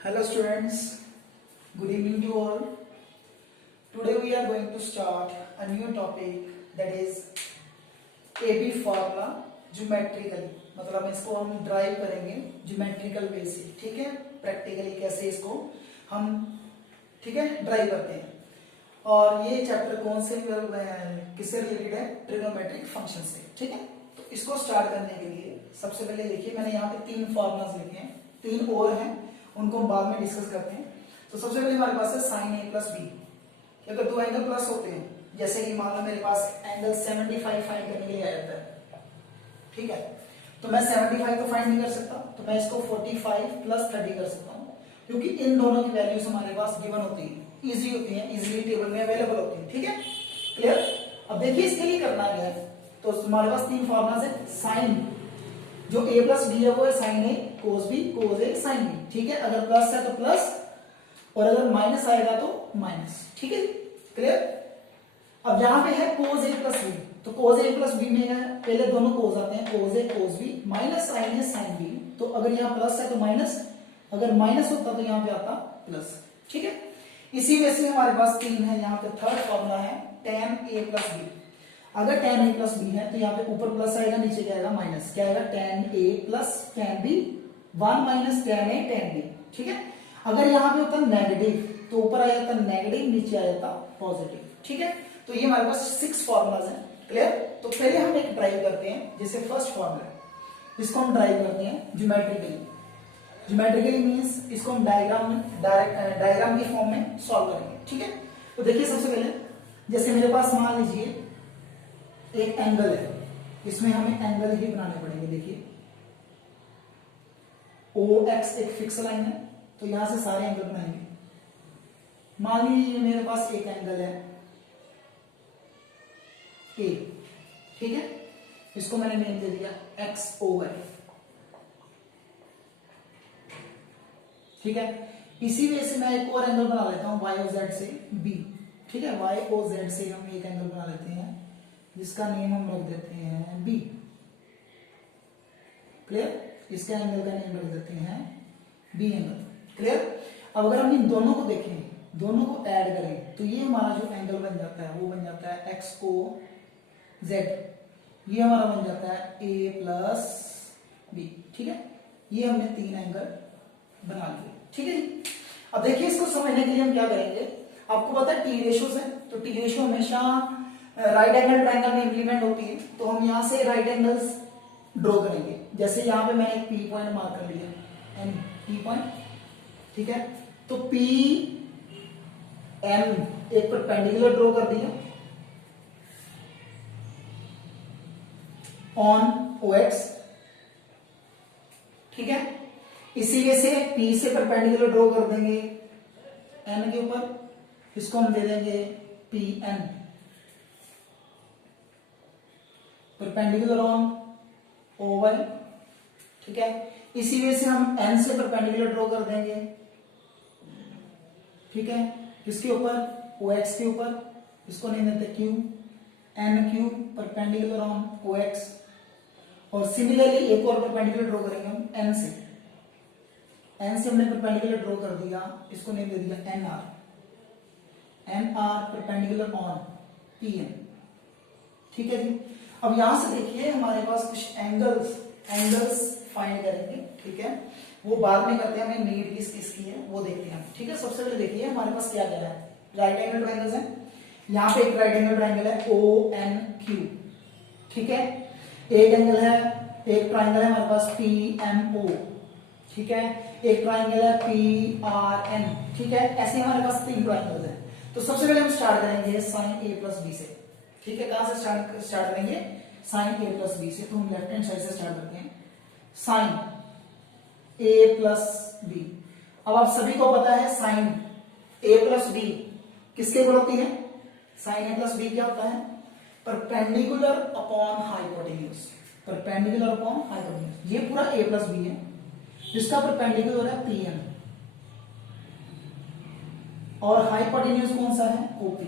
Hello students, good evening to all. Today we are going to start a new topic that is AB formula geometrically. मतलब इसको हम drive करेंगे geometrical वे से, ठीक है। Practically कैसे इसको हम ठीक है ड्राइव करते हैं। और ये चैप्टर कौन से किससे रिलेटेड है? ट्रिग्नोमेट्रिक फंक्शन से, ठीक है। तो इसको स्टार्ट करने के लिए सबसे पहले देखिए मैंने यहाँ पे 3 फॉर्मूलाज लिखे हैं, 3 और हैं, उनको हम बाद में डिस्कस करते हैं। तो सबसे पहले हमारे पास है साइन ए प्लस बी। अगर दो एंगल प्लस होते हैं, जैसे कि मान लो मेरे पास एंगल 75 फाइंड करने के लिए आ जाता है, ठीक है। तो मैं 75 तो फाइंड नहीं कर सकता, तो मैं इसको 45 प्लस 30 कर सकता हूँ, क्योंकि इन दोनों की वैल्यूज हमारे पास गिवन होती है, इजी होती है, इजीली टेबल में अवेलेबल होती है, ठीक है। क्लियर? अब देखिए इसके लिए करना क्या है। तो हमारे पास 3 फॉर्मुलाज है। साइन जो a प्लस बी है वो है साइन ए कोस बी कोस ए साइन बी, ठीक है। अगर प्लस है तो प्लस, और अगर माइनस आएगा तो माइनस, ठीक है। क्लियर? अब यहां पे है कोस ए प्लस बी, तो कोस ए प्लस बी में है पहले दोनों कोस आते हैं, कोस ए कोस बी माइनस साइन ए साइन बी। तो अगर यहाँ प्लस है तो माइनस, अगर माइनस होता तो यहाँ पे आता प्लस, ठीक है। इसी वजह से हमारे पास 3 है। यहाँ पे थर्ड फॉर्मूला है tan a प्लस बी। अगर tan a प्लस बी है तो यहाँ पे ऊपर प्लस आएगा, नीचे क्या आएगा माइनस, क्या आएगा tan a plus tan b 1 minus tan a tan b, ठीक है। अगर यहाँ पे होता नेगेटिव तो ऊपर आ जाता नेगेटिव, नीचे आ जाता पॉजिटिव, ठीक है। तो ये हमारे पास 6 फॉर्मूलाज हैं। क्लियर? तो पहले हम एक ड्राइव करते हैं, जैसे फर्स्ट फॉर्मूला इसको हम ड्राइव करते हैं ज्योमेट्रिकली। ज्योमेट्रिकली मींस इसको हम डायग्राम की फॉर्म में सॉल्व करेंगे, ठीक है। तो देखिए सबसे पहले जैसे मेरे पास मान लीजिए एक एंगल है, इसमें हमें एंगल ही बनाने पड़ेंगे। देखिए OX एक फिक्स लाइन है, तो यहां से सारे एंगल बनाएंगे। मान लीजिए मेरे पास एक एंगल है A, ठीक है। इसको मैंने नेम दे दिया XOY, ठीक है। इसी वजह से मैं एक और एंगल बना लेता हूं YOZ से B, ठीक है। YOZ से हम एक एंगल बना लेते हैं जिसका नेम हम रख देते हैं B। क्लियर? इसका एंगल का नेम रख देते हैं B एंगल। क्लियर? अब अगर हम इन दोनों को देखें, दोनों को ऐड करें, तो ये हमारा जो एंगल बन जाता है वो बन जाता है XOZ। ये हमारा बन जाता है A प्लस B, ठीक है। ये हमने 3 एंगल बना लिए, ठीक है जी। अब देखिए इसको समझने के लिए हम क्या करेंगे। आपको पता है टी रेशियोज है, तो टी रेशियो हमेशा राइट एंगल ट्रायंगल में इंप्लीमेंट होती है। तो हम यहां से राइट एंगल्स ड्रॉ करेंगे। जैसे यहां पे मैंने एक पी पॉइंट मार्क कर लिया, एन पी पॉइंट, ठीक है। तो पी एम एक परपेंडिकुलर ड्रॉ कर दिया ऑन OX, ठीक है। इसी वजह से P से परपेंडिकुलर ड्रॉ कर देंगे N के ऊपर, इसको हम दे देंगे PN परपेंडिकुलर ऑन OY, ठीक है। इसी वजह से हम N से परपेंडिकुलर ड्रॉ कर देंगे, ठीक है, किसके ऊपर? OX के ऊपर। इसको नहीं देते Q, NQ perpendicular on OX। और सिमिलरली एक और परपेंडिकुलर ड्रॉ करेंगे हम N से। N से हमने परपेंडिकुलर ड्रॉ कर दिया, इसको नेम दे दिया NR, NR perpendicular on PN, ठीक है जी। अब यहां से देखिए हमारे पास कुछ एंगल्स फाइंड करेंगे, ठीक है। वो बाद में करते हैं, हमें नीड किसकी है वो देखते हैं, ठीक है। सबसे पहले देखिए हमारे पास क्या क्या है। राइट एंगल ट्रायंगल्स है, यहाँ पे एक राइट एंगल ट्रायंगल है ONQ, ठीक है। एक एंगल है, एक ट्रायंगल है हमारे पास PMO, ठीक है। एक ट्रायंगल है PRN, ठीक है। ऐसे हमारे पास 3 ट्रायंगल्स हैं। तो सबसे पहले हम स्टार्ट करेंगे साइन A प्लस बी से, ठीक है। कहां से स्टार्ट करेंगे? साइन A प्लस बी से। तो हम लेफ्ट हैंड साइड से स्टार्ट करते हैं, साइन A प्लस बी। अब आप सभी को पता है साइन A प्लस बी किसके इक्वल होती है? साइन A प्लस बी क्या होता है? Perpendicular upon hypotenuse, perpendicular upon hypotenuse. ये पूरा A प्लस बी है, इसका परपेंडिकुलर है PN, और हाइपोटेन्यूज कौन सा है? OP,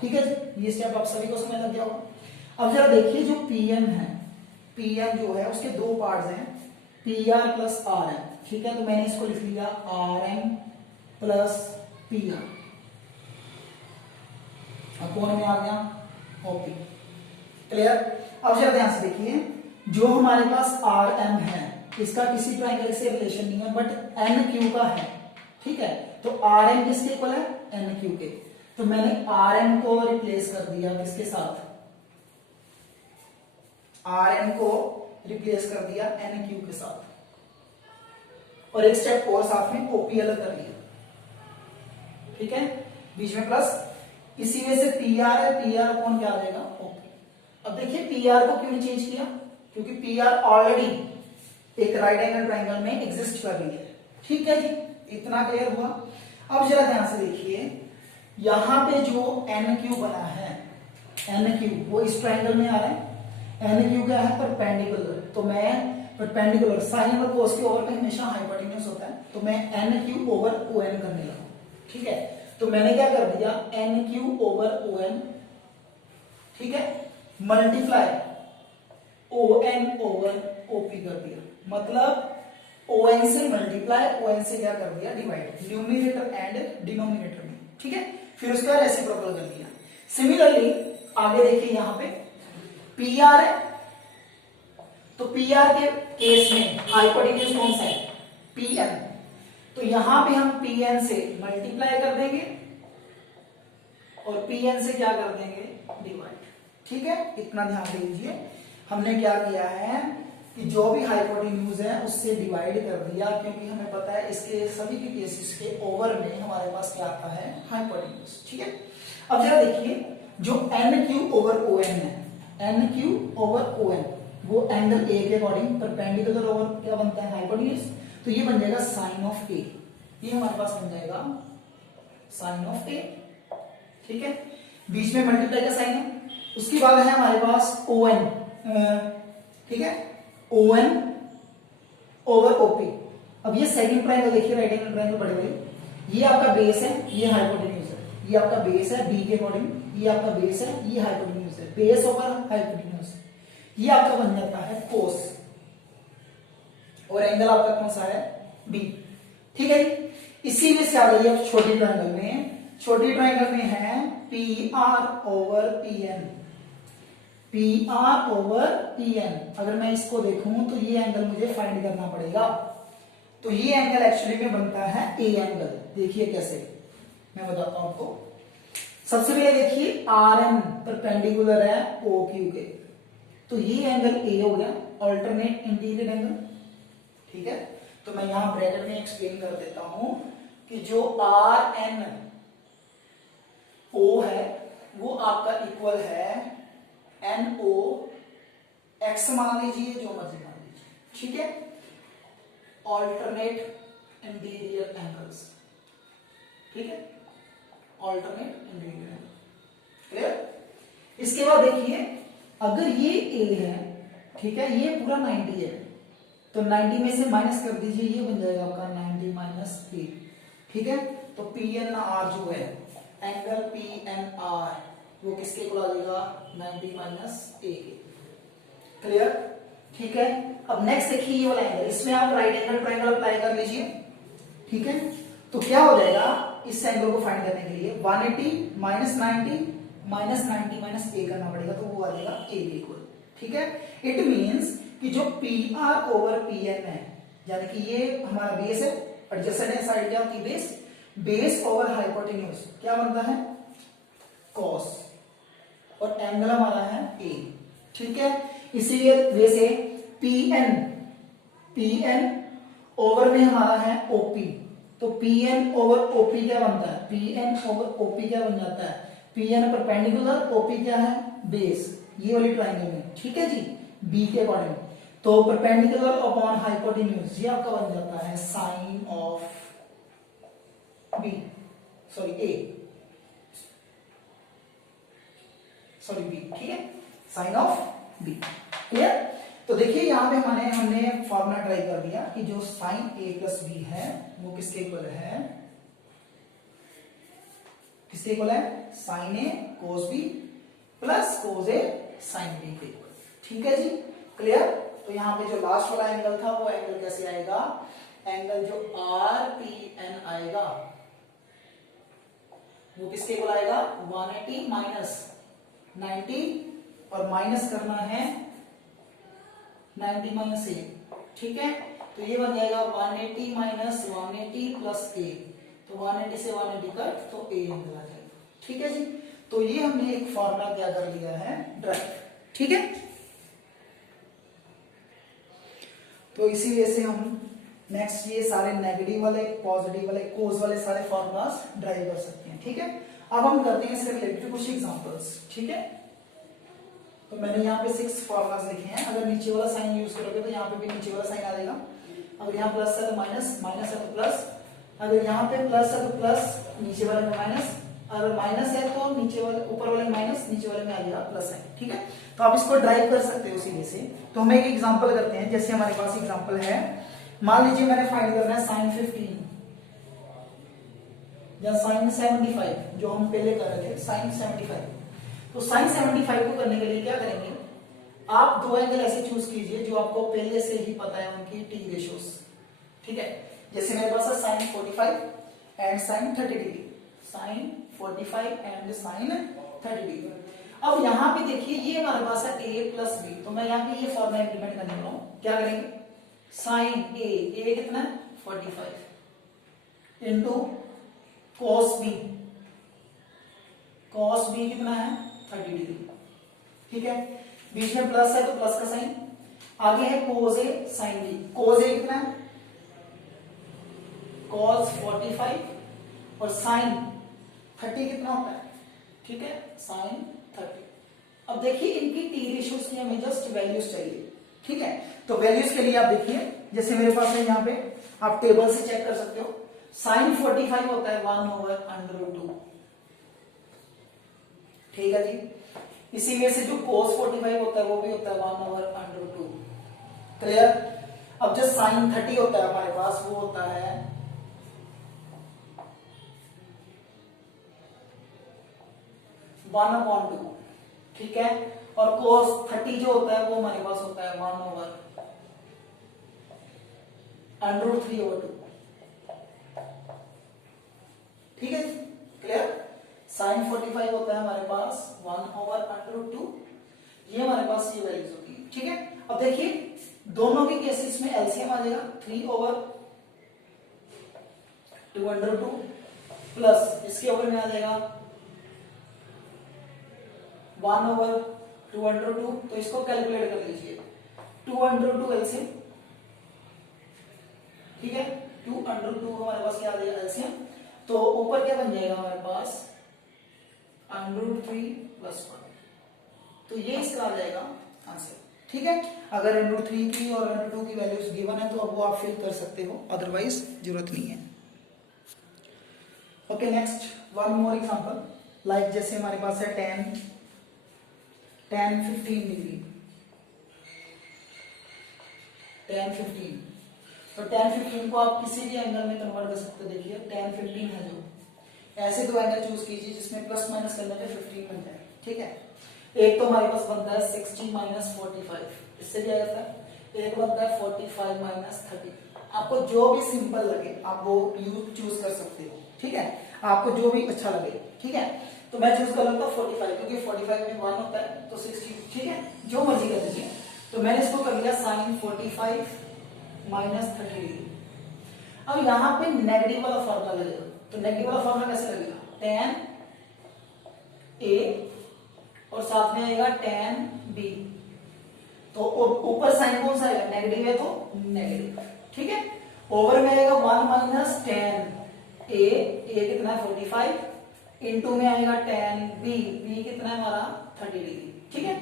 ठीक है जी। ये स्टेप आप सभी को समझ लग गया होगा। अब जरा देखिए जो PM है, PM जो है उसके 2 पार्ट्स हैं, P R plus R M, ठीक है। तो मैंने इसको लिख लिया R M plus P R, अब कौन में आ गया ओपी। क्लियर। अब जरा ध्यान से देखिए, जो हमारे पास आर एम है इसका किसी ट्रायंगल से रिलेशन नहीं है, बट एन क्यू का है, ठीक है। तो आर एम किसके इक्वल है, एन क्यू के। तो मैंने आर एम को रिप्लेस कर दिया किसके साथ, आर एम को रिप्लेस कर दिया एन क्यू के साथ, और एक स्टेप और साथ में ओपी अलग कर लिया, ठीक है, बीच में प्लस। इसी वजह से पी आर है, पी आर कौन क्या आ जाएगा ओपी। अब देखिए पी आर को क्यों नहीं चेंज किया, क्योंकि पी आर ऑलरेडी एक राइट एंगल ट्रायंगल में एग्जिस्ट कर रही है, ठीक है जी। इतना क्लियर हुआ। अब जरा ध्यान से देखिए, यहां पे जो एन क्यू बना है, एन क्यू वो इस ट्रायंगल में आ रहा है, एन क्यू क्या है परपेंडिकुलर, तो मैं परपेंडिकुलर साइन और कोस के ओवर में हमेशा हाइपोटेन्यूज होता है, तो मैं N Q over O N करने लगा, ठीक है। तो मैंने क्या कर दिया N Q over O N, ठीक है, multiply O N over O P कर दिया, मतलब ओ एन से मल्टीप्लाई ओ एन से क्या कर दिया डिवाइड, न्यूमिनेटर एंड डिनोमिनेटर में, ठीक है। फिर उसका रेसिप्रोकल कर दिया। सिमिलरली आगे देखिए यहां पे पी आर है, तो पी आर के केस में हाइपोटेन्यूज कौन सा है पी एन, तो यहां पे हम पी एन से मल्टीप्लाई कर देंगे और पी एन से क्या कर देंगे डिवाइड, ठीक है। इतना ध्यान दे दीजिए, हमने क्या किया है कि जो भी हाइपोटेन्यूज है उससे डिवाइड कर दिया, क्योंकि हमें पता है इसके सभी के केसेस के ओवर में हमारे पास क्या आता है हाइपोटेन्यूज, ठीक है। अब जरा देखिए, जो N Q over O N है, N Q over O N वो angle A K according perpendicular over क्या बनता है हाइपोटेन्यूज, तो ये बन जाएगा साइन ऑफ ए, ये हमारे पास बन जाएगा साइन ऑफ ए, ठीक है। बीच में मल्टीप्लाई का साइन है। उसके बाद है हमारे पास ओ एन, ठीक है, ओ एन ओवर ओपी। अब ये सेकंड ट्रायंगल देखिए, राइट एंगल ट्रायंगल बड़े बड़े, ये आपका बेस है, ये हाइपोटेन्यूज है, ये आपका बेस है बी के अकॉर्डिंग, ये आपका बेस है, ये हाइपोटेन्यूज है, बेस ओवर हाइपोटेन्यूज, ये आपका बन जाता है कोस, और एंगल आपका कौन सा है बी, ठीक है। इसी में से आ गई अब छोटी ट्रायंगल में, छोटी ट्रायंगल में है P R over P N, P R over P N. अगर मैं इसको देखूं तो ये एंगल मुझे फाइंड करना पड़ेगा, तो ये एंगल एक्चुअली में बनता है ए एंगल। देखिए कैसे, मैं बताता हूं आपको। सबसे पहले देखिए आर एन परपेंडिकुलर है ओ क्यू के, तो ये एंगल ए हो गया, अल्टरनेट इंटीरियर एंगल, ठीक है। तो मैं यहां ब्रैकेट में एक्सप्लेन कर देता हूं कि जो आर एन ओ है वो आपका इक्वल है एन ओ एक्स मान लीजिए, जो मर्जी मान लीजिए, ठीक है, ऑल्टरनेट इंटीरियर एंगल्स, ठीक है, ऑल्टरनेट इंटीरियर एंगल, क्लियर। इसके बाद देखिए, अगर ये ए है, ठीक है, ये पूरा 90 है, तो 90 में से माइनस कर दीजिए, ये बन जाएगा आपका 90 माइनस ए, ठीक है। तो पी एन आर जो है एंगल पी एन आर वो किसके इक्वल आ जाएगा 90 माइनस ए के, क्लियर, ठीक है। अब नेक्स्ट देखिए ये वाला एंगल, इसमें आप राइट एंगल ट्रायंगल अप्लाई कर लीजिए, ठीक है। तो क्या हो जाएगा इस एंगल को फाइंड करने के लिए 180 माइनस 90 माइनस ए करना पड़ेगा, तो वो आ जाएगा ए के इक्वल, ठीक है। इट मींस कि जो P R over P N है, यानी कि ये हमारा बेस है, एडजेसेंट है साइड क्या की बेस, बेस ओवर हाइपोटेन्यूज क्या बनता है कॉस, और एंगल हमारा है ए, ठीक है। इसीलिए वैसे पी एन ओवर में हमारा है ओपी, तो पी एन ओवर ओपी क्या बनता है, पी एन ओवर ओपी क्या बन जाता है, पी एन परपेंडिकुलर, ओपी क्या है बेस, ये वाली ट्रायंगल में, ठीक है जी, बी के अकॉर्डिंग। तो परपेंडिकुलर अपॉन हाइपोटेन्यूज ये आपका बन जाता है sine of B, sorry A, sorry B, ठीक है, साइन ऑफ बी, क्लियर। तो देखिए यहां पे हमने फॉर्मूला ट्राई कर दिया कि जो साइन ए प्लस बी है वो किसके इक्वल है, किसके इक्वल है साइन ए कोस बी प्लस कोस ए साइन बी के इक्वल, ठीक है जी, क्लियर। तो यहाँ पे जो लास्ट वाला एंगल था वो एंगल कैसे आएगा, एंगल जो RPN आएगा वो किसके इक्वल आएगा, 180 माइनस 90 और माइनस करना है 90 माइनस A, ठीक है। तो ये बन जाएगा 180 माइनस 180 प्लस A, तो 180 से 180 कट तो A एंगल आ जाएगा, ठीक है जी। तो ये हमने एक फॉर्मूला क्या कर लिया है, ड्राइव, ठीक है। तो इसी वजह से हम नेक्स्ट ये सारे नेगेटिव वाले, पॉजिटिव वाले, कोस वाले सारे फॉर्मूलास ड्राइव कर सकते हैं, ठीक है। अब हम करते हैं इससे रिलेटेड कुछ एग्जांपल्स, ठीक है। तो मैंने यहाँ पे 6 फॉर्मूलास लिखे हैं। अगर नीचे वाला साइन यूज करोगे तो यहाँ पे भी नीचे वाला साइन आ जाएगा। अगर यहाँ प्लस है तो माइनस, माइनस है तो प्लस, अगर यहाँ पे प्लस है तो प्लस, नीचे वाले में माइनस, अगर माइनस है तो नीचे वाले, ऊपर वाले में माइनस, नीचे वाले में आ जाएगा प्लस है, ठीक है। तो आप इसको ड्राइव कर सकते हो सीधे से। तो हम एक एग्जांपल करते हैं। जैसे हमारे पास एग्जांपल है, मान लीजिए मैंने फाइंड करना है साइन 15 या साइन 75, जो हम पहले कर रहे थे साइन 75। तो साइन 75 को करने के लिए क्या करेंगे, आप दो एंगल ऐसे चूज कीजिए जो आपको पहले से ही पता है उनकी टी रेशियोस, ठीक है। जैसे मेरे पास है sine 45 and sine 30 degree, sine 45 and sine 30 degree. अब यहाँ पे देखिए ये हमारे पास है a प्लस बी, तो मैं यहाँ पे ये फॉर्मूला इंप्लीमेंट करने वाला हूँ। क्या करेंगे, साइन ए कितना है 45 into cos B, cos B कितना है 30 डिग्री, ठीक है। बीच में प्लस है तो प्लस का साइन, आगे है कोस ए साइन बी, कोस ए कितना है कॉस 45 और साइन 30 कितना होता है, ठीक है, साइन 30। अब देखिए इनकी टी रेशियोस की हमें जस्ट वैल्यूज चाहिए, ठीक है। तो वैल्यूज के लिए आप देखिए, जैसे मेरे पास है यहाँ पे, आप टेबल से चेक कर सकते हो। साइन 45 होता है 1/√2, ठीक है जी। इसी वजह से जो cos 45 होता है वो भी होता है 1/√2, क्लियर। अब जो साइन 30 होता है हमारे पास वो होता है 1/2, ठीक है। और cos 30 जो होता है वो हमारे पास होता है 1/√3/2, ठीक है, क्लियर। साइन 45 होता है हमारे पास 1/√2, ये हमारे पास ये वैल्यूज होती है, ठीक है। अब देखिए दोनों के केसेस में एलसीएम आ जाएगा 3/2√2 प्लस इसके ऊपर में आ जाएगा 1/2√2। तो इसको कैलकुलेट कर लीजिए, 2/2 एलसीएम, ठीक है। 2/2 हमारे पास क्या आ जाएगा एलसीएम, तो ऊपर क्या बन जाएगा हमारे पास √3 + 1, तो ये इसका आ जाएगा आंसर, ठीक है। अगर √3 की और √2 की वैल्यूज गिवन है तो अब वो आप फिल कर सकते हो, अदरवाइज जरूरत नहीं है। Okay, next one more example, like जैसे हमारे पास है tan 15 डिग्री, tan 15, तो tan 15 को आप किसी भी एंगल में कन्वर्ट कर सकते हो। देखिए tan 15 है जो, ऐसे दो एंगल चूज कीजिए जिसमें प्लस माइनस करने पे 15 बन जाए, ठीक है। एक तो हमारे पास बनता है 60 - 45, इससे भी आ जाता है। एक बनता है 45 - 30, आपको जो भी सिंपल लगे आप वो चूज कर सकते हो, ठीक है। आपको जो भी अच्छा लगे, ठीक है। तो मैं चूज कर लेता हूँ 45, क्योंकि 45 में 1 होता है तो 60, ठीक है, जो मर्जी कर लीजिए। तो मैंने इसको कर लिया साइन 45 - 30 डिग्री। अब यहाँ पे नेगेटिव वाला फॉर्मूला लगेगा, तो नेगेटिव वाला फॉर्मूला कैसे लगेगा, tan A और साथ में आएगा tan B। तो ऊपर साइन कौन सा आएगा, नेगेटिव है तो नेगेटिव, ठीक है। ओवर में आएगा 1 - tan A, A कितना है 45, इंटू में आएगा tan B, B कितना है हमारा 30 डिग्री, ठीक है।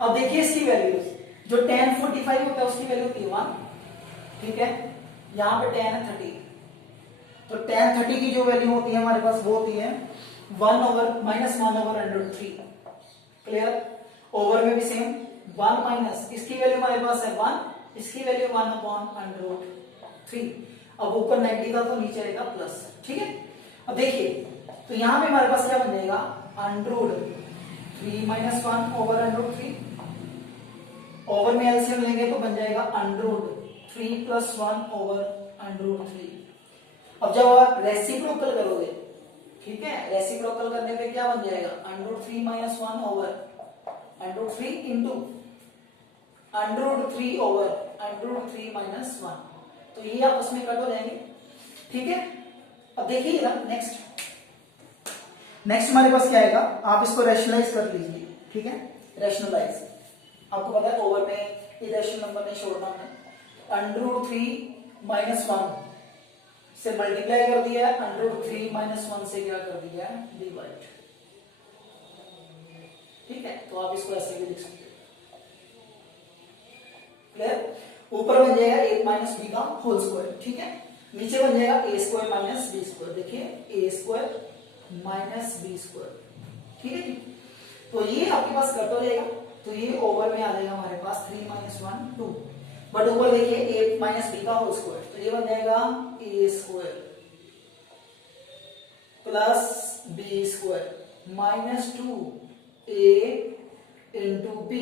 अब देखिए इसकी वैल्यूज, जो tan 45 होता है उसकी वैल्यू होती है 1, ठीक है। यहाँ पे tan है 30, तो tan 30 की जो वैल्यू होती है हमारे पास वो होती है -1/√3, क्लियर। ओवर में भी सेम 1 - इसकी वैल्यू हमारे पास है 1, इसकी वैल्यू 1/√3। अब ऊपर नेगेटिव था तो नीचे आएगा प्लस, ठीक है। अब देखिए तो यहां पे हमारे पास क्या बन जाएगा √3 - 1/√3 ओवर में एलसीएम लेंगे तो बन जाएगा √3 + 1 ओवर √3। अब जब आप रेसिप्रोकल करोगे, ठीक है, रेसिप्रोकल करने पे क्या बन जाएगा, √3 - 1 ओवर √3 इंटू √3 ओवर √3 - 1। तो ये आपस में कट हो जाएंगे, ठीक है। अब देखिए ना नेक्स्ट हमारे पास क्या आएगा, आप इसको रैशनलाइज कर लीजिए, ठीक है। रैशनलाइज, आपको पता है ओवर में इरेशनल नंबर नहीं छोड़ना हमने, √3 - 1 से मल्टीप्लाई कर दिया है, √3 - 1 से क्या कर दिया है, डिवाइड, ठीक है। तो आप इसको ऐसे भी लिख सकते हो, क्लियर। ऊपर बन जाएगा a - b का होल स्क्वायर, ठीक है। नीचे बन जाएगा a² - b², देखिए a² - b², ठीक है जी। तो ये आपके पास कट हो जाएगा, तो ये ओवर में आ जाएगा हमारे पास 3 - 1 2, बट ऊपर देखिए a - b का होल स्क्वायर, तो ये बन जाएगा a² + b² -2a × b,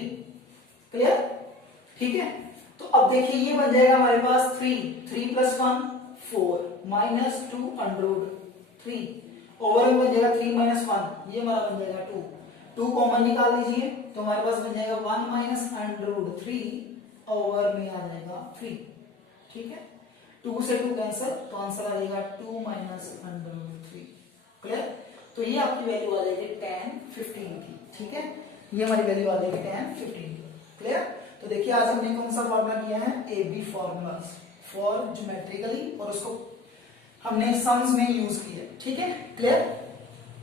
clear, ठीक है। तो अब देखिए ये बन जाएगा हमारे पास 3 + 1 4 -2 √3 ओवर में बन जाएगा 3 - 1, ये हमारा बन जाएगा 2 कॉमन निकाल लीजिए, तो हमारे पास बन जाएगा 1 - √3 ओवर में आ जाएगा 3, ठीक है। 2 से 2 कैंसिल, तो आंसर आ जाएगा 2 - √3, क्लियर। तो ये आपकी वैल्यू आ जाएगी tan 15 की, ठीक है। ये हमारी वैल्यू आ जाएगी tan 15 की, क्लियर। तो देखिए आज हमने कौन सा फॉर्मूला किया है, AB फॉर्मूलाज फॉर ज्योमेट्रिकली, और उसको हमने सम्स में यूज किया, ठीक है, क्लियर।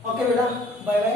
ओके बेटा, बाय बाय।